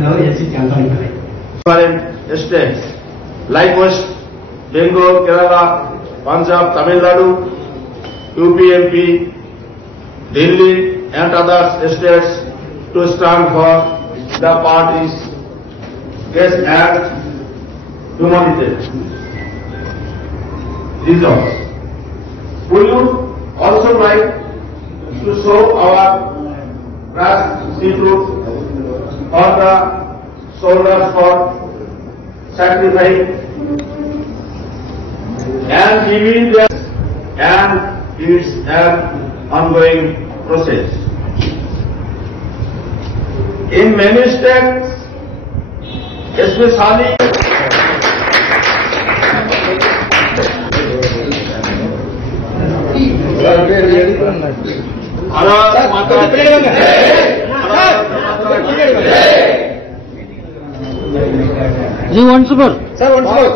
संदर्भावर याची जानकारी करावी. Foreign states like West Bengal, Kerala, Punjab, Tamil Nadu, UP, MP, Delhi and other states to stand for the party's case and humanitarian results. Would you also like to show our gratitude on the shoulders for sacrifice and giving them, and it's an ongoing process. In many states, especially ji, once more. Sir, once more.